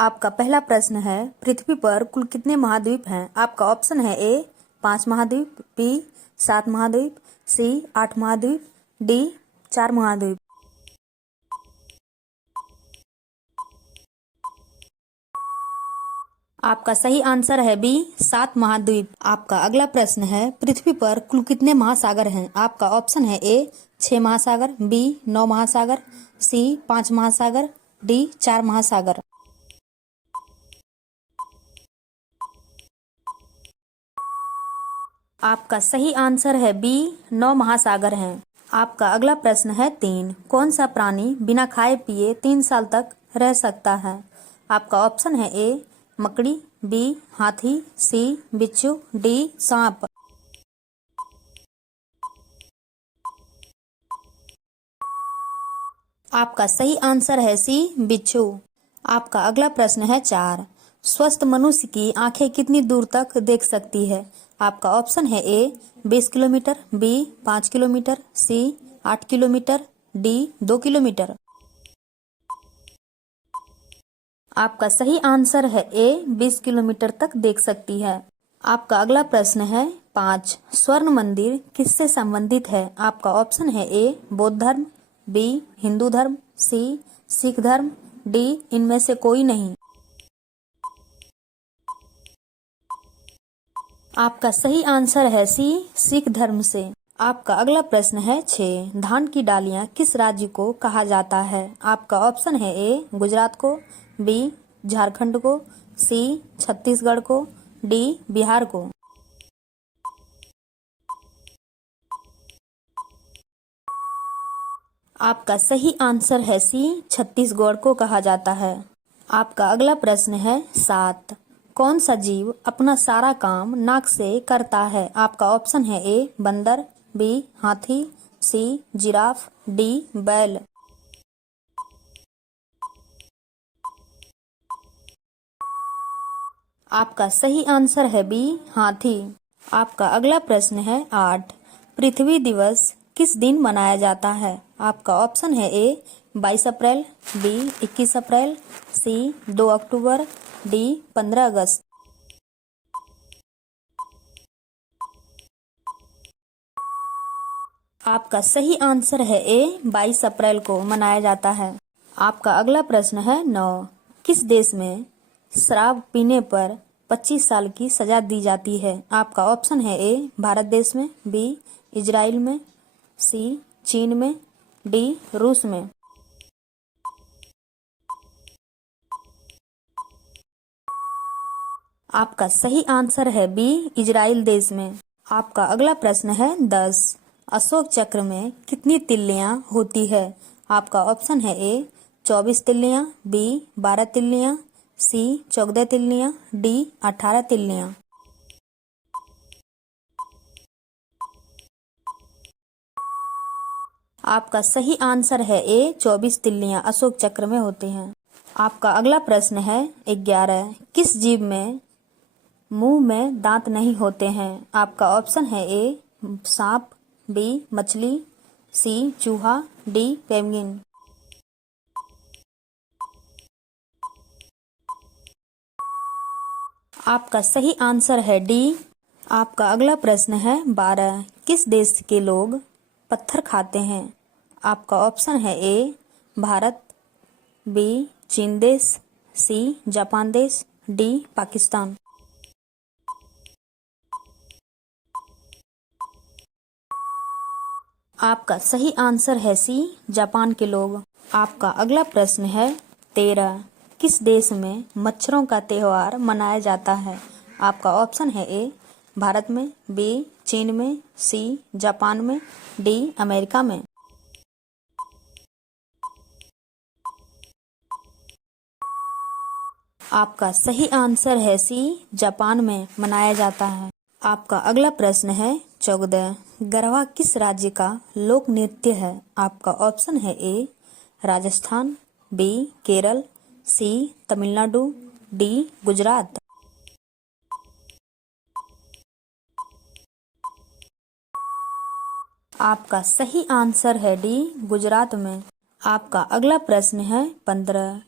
आपका पहला प्रश्न है, पृथ्वी पर कुल कितने महाद्वीप हैं? आपका ऑप्शन है ए 5 महाद्वीप, बी 7 महाद्वीप, सी 8 महाद्वीप, डी 4 महाद्वीप। आपका सही आंसर है बी 7 महाद्वीप। आपका अगला प्रश्न है, पृथ्वी पर कुल कितने महासागर हैं? आपका ऑप्शन है ए 6 महासागर, बी 9 महासागर, सी 5 महासागर, डी 4 महासागर। आपका सही आंसर है बी 9 महासागर हैं। आपका अगला प्रश्न है 3, कौन सा प्राणी बिना खाए पिए 3 साल तक रह सकता है? आपका ऑप्शन है ए मकड़ी, बी हाथी, सी बिच्छू, डी सांप। आपका सही आंसर है सी बिच्छू। आपका अगला प्रश्न है 4, स्वस्थ मनुष्य की आंखें कितनी दूर तक देख सकती है? आपका ऑप्शन है ए 20 किलोमीटर, बी 5 किलोमीटर, सी 8 किलोमीटर, डी 2 किलोमीटर। आपका सही आंसर है ए 20 किलोमीटर तक देख सकती है। आपका अगला प्रश्न है 5, स्वर्ण मंदिर किससे संबंधित है? आपका ऑप्शन है ए बौद्ध धर्म, बी हिंदू धर्म, सी सिख धर्म, डी इनमें से कोई नहीं। आपका सही आंसर है सी सिख धर्म से। आपका अगला प्रश्न है 6, धान की डालियां किस राज्य को कहा जाता है? आपका ऑप्शन है ए गुजरात को, बी झारखंड को, सी छत्तीसगढ़ को, डी बिहार को। आपका सही आंसर है सी छत्तीसगढ़ को कहा जाता है। आपका अगला प्रश्न है 7, कौन सा जीव अपना सारा काम नाक से करता है? आपका ऑप्शन है ए बंदर, बी हाथी, सी जिराफ, डी बैल। आपका सही आंसर है बी हाथी। आपका अगला प्रश्न है 8, पृथ्वी दिवस किस दिन मनाया जाता है? आपका ऑप्शन है ए 22 अप्रैल, बी 21 अप्रैल, सी 2 अक्टूबर, डी 15 अगस्त। आपका सही आंसर है ए 22 अप्रैल को मनाया जाता है। आपका अगला प्रश्न है 9, किस देश में शराब पीने पर 25 साल की सजा दी जाती है? आपका ऑप्शन है ए भारत देश में, बी इजराइल में, सी चीन में, डी रूस में। आपका सही आंसर है बी इजराइल देश में। आपका अगला प्रश्न है 10, अशोक चक्र में कितनी तिल्लियां होती है? आपका ऑप्शन है ए 24 तिल्लियां, बी 12 तिल्लियां, सी 14 तिल्लियां, डी 18 तिल्लियां। आपका सही आंसर है ए 24 तिल्लियां अशोक चक्र में होती हैं। आपका अगला प्रश्न है 11, किस जीव में मुंह में दांत नहीं होते हैं? आपका ऑप्शन है ए सांप, बी मछली, सी चूहा, डी पेंगुइन। आपका सही आंसर है डी। आपका अगला प्रश्न है 12, किस देश के लोग पत्थर खाते हैं? आपका ऑप्शन है ए भारत, बी चीन देश, सी जापान देश, डी पाकिस्तान। आपका सही आंसर है सी जापान के लोग। आपका अगला प्रश्न है 13, किस देश में मच्छरों का त्योहार मनाया जाता है? आपका ऑप्शन है ए भारत में, बी चीन में, सी जापान में, डी अमेरिका में। आपका सही आंसर है सी जापान में मनाया जाता है। आपका अगला प्रश्न है 14, गरबा किस राज्य का लोक नृत्य है? आपका ऑप्शन है ए राजस्थान, बी केरल, सी तमिलनाडु, डी गुजरात। आपका सही आंसर है डी गुजरात में। आपका अगला प्रश्न है 15,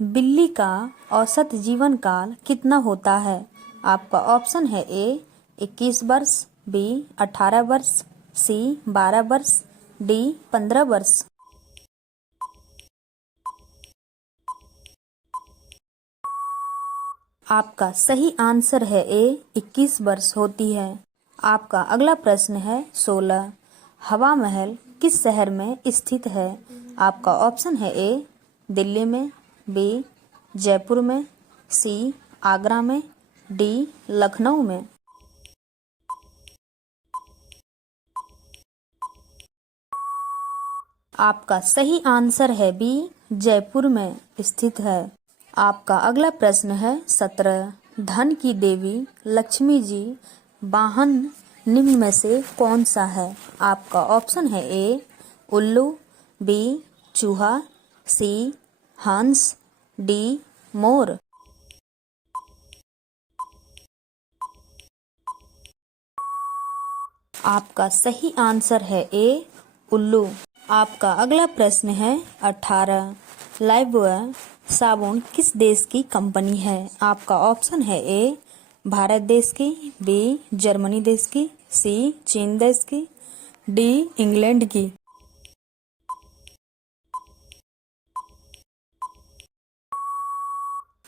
बिल्ली का औसत जीवन काल कितना होता है? आपका ऑप्शन है ए 21 वर्ष, बी 18 वर्ष, सी 12 वर्ष, डी 15 वर्ष। आपका सही आंसर है ए 21 वर्ष होती है। आपका अगला प्रश्न है 16। हवा महल किस शहर में स्थित है? आपका ऑप्शन है ए दिल्ली में, बी जयपुर में, सी आगरा में, डी लखनऊ में। आपका सही आंसर है बी जयपुर में स्थित है। आपका अगला प्रश्न है 17। धन की देवी लक्ष्मी जी वाहन निम्न में से कौन सा है? आपका ऑप्शन है ए उल्लू, बी चूहा, सी हंस, डी मोर। आपका सही आंसर है ए उल्लू। आपका अगला प्रश्न है 18। लाइफबॉय साबुन किस देश की कंपनी है? आपका ऑप्शन है ए भारत देश की, बी जर्मनी देश की, सी चीन देश की, डी इंग्लैंड की।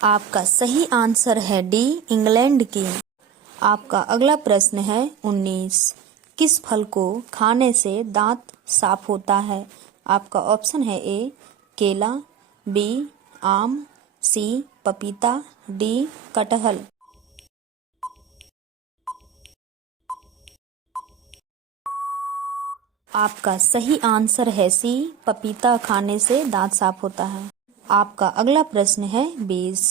आपका सही आंसर है डी इंग्लैंड की। आपका अगला प्रश्न है 19। किस फल को खाने से दांत साफ होता है? आपका ऑप्शन है ए केला, बी आम, सी पपीता, डी कटहल। आपका सही आंसर है सी पपीता खाने से दांत साफ होता है। आपका अगला प्रश्न है 20।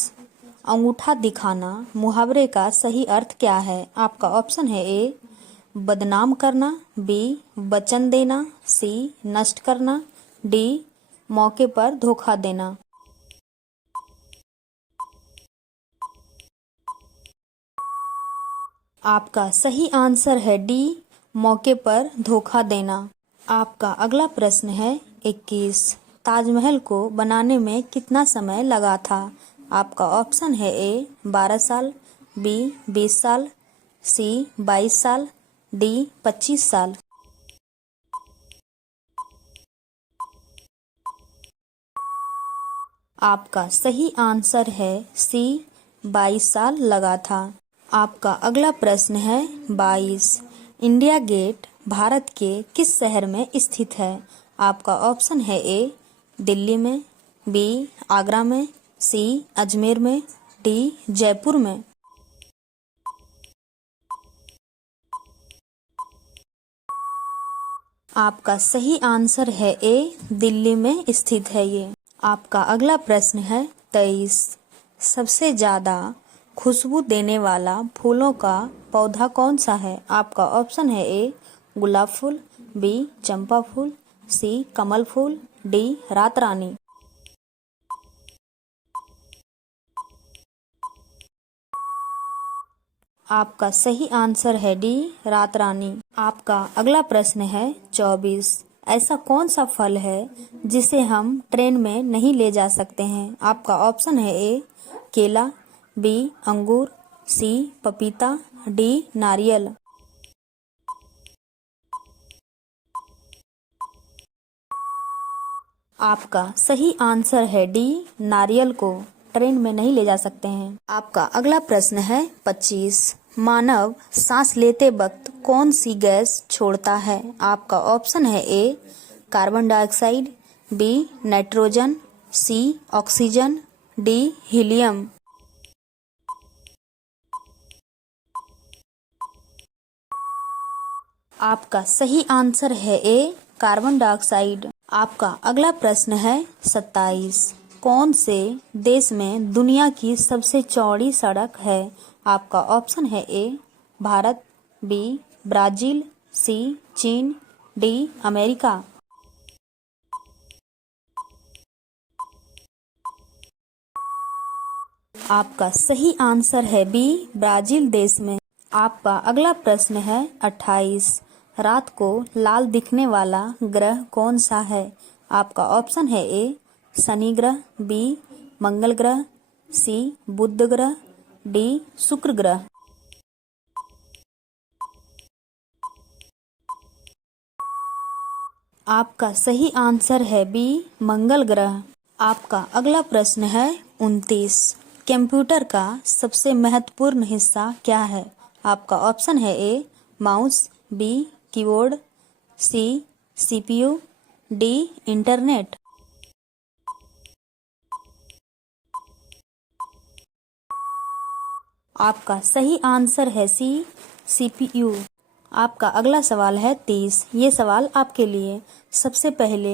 अंगूठा दिखाना मुहावरे का सही अर्थ क्या है? आपका ऑप्शन है ए बदनाम करना, बी वचन देना, सी नष्ट करना, डी मौके पर धोखा देना। आपका सही आंसर है डी मौके पर धोखा देना। आपका अगला प्रश्न है 21। ताजमहल को बनाने में कितना समय लगा था? आपका ऑप्शन है ए 12 साल, बी 20 साल, सी 22 साल, डी 25 साल। आपका सही आंसर है सी 22 साल लगा था। आपका अगला प्रश्न है 22। इंडिया गेट भारत के किस शहर में स्थित है? आपका ऑप्शन है ए दिल्ली में, बी आगरा में, सी अजमेर में, डी जयपुर में। आपका सही आंसर है ए दिल्ली में स्थित है ये। आपका अगला प्रश्न है 23। सबसे ज्यादा खुशबू देने वाला फूलों का पौधा कौन सा है? आपका ऑप्शन है ए गुलाब फूल, बी चंपा फूल, सी कमल फूल, डी रात रानी। आपका सही आंसर है डी रात रानी। आपका अगला प्रश्न है 24। ऐसा कौन सा फल है जिसे हम ट्रेन में नहीं ले जा सकते हैं? आपका ऑप्शन है ए केला, बी अंगूर, सी पपीता, डी नारियल। आपका सही आंसर है डी नारियल को ट्रेन में नहीं ले जा सकते हैं। आपका अगला प्रश्न है 25। मानव सांस लेते वक्त कौन सी गैस छोड़ता है? आपका ऑप्शन है ए कार्बन डाइऑक्साइड, बी नाइट्रोजन, सी ऑक्सीजन, डी हीलियम। आपका सही आंसर है ए कार्बन डाइऑक्साइड। आपका अगला प्रश्न है 27। कौन से देश में दुनिया की सबसे चौड़ी सड़क है? आपका ऑप्शन है ए भारत, बी ब्राजील, सी चीन, डी अमेरिका। आपका सही आंसर है बी ब्राजील देश में। आपका अगला प्रश्न है 28। रात को लाल दिखने वाला ग्रह कौन सा है? आपका ऑप्शन है ए शनि ग्रह, बी मंगल ग्रह, सी बुध ग्रह, डी शुक्र ग्रह। आपका सही आंसर है बी मंगल ग्रह। आपका अगला प्रश्न है 29। कंप्यूटर का सबसे महत्वपूर्ण हिस्सा क्या है? आपका ऑप्शन है A mouse, B keyboard, C CPU, D internet. आपका सही आंसर है सी सीपीयू। आपका अगला सवाल है 30। ये सवाल आपके लिए। सबसे पहले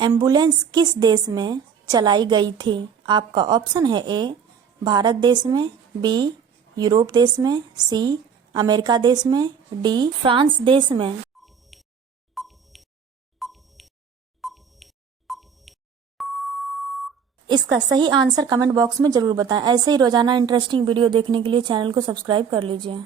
एम्बुलेंस किस देश में चलाई गई थी? आपका ऑप्शन है ए भारत देश में, बी यूरोप देश में, सी अमेरिका देश में, डी फ्रांस देश में। इसका सही आंसर कमेंट बॉक्स में जरूर बताएं। ऐसे ही रोजाना इंटरेस्टिंग वीडियो देखने के लिए चैनल को सब्सक्राइब कर लीजिए।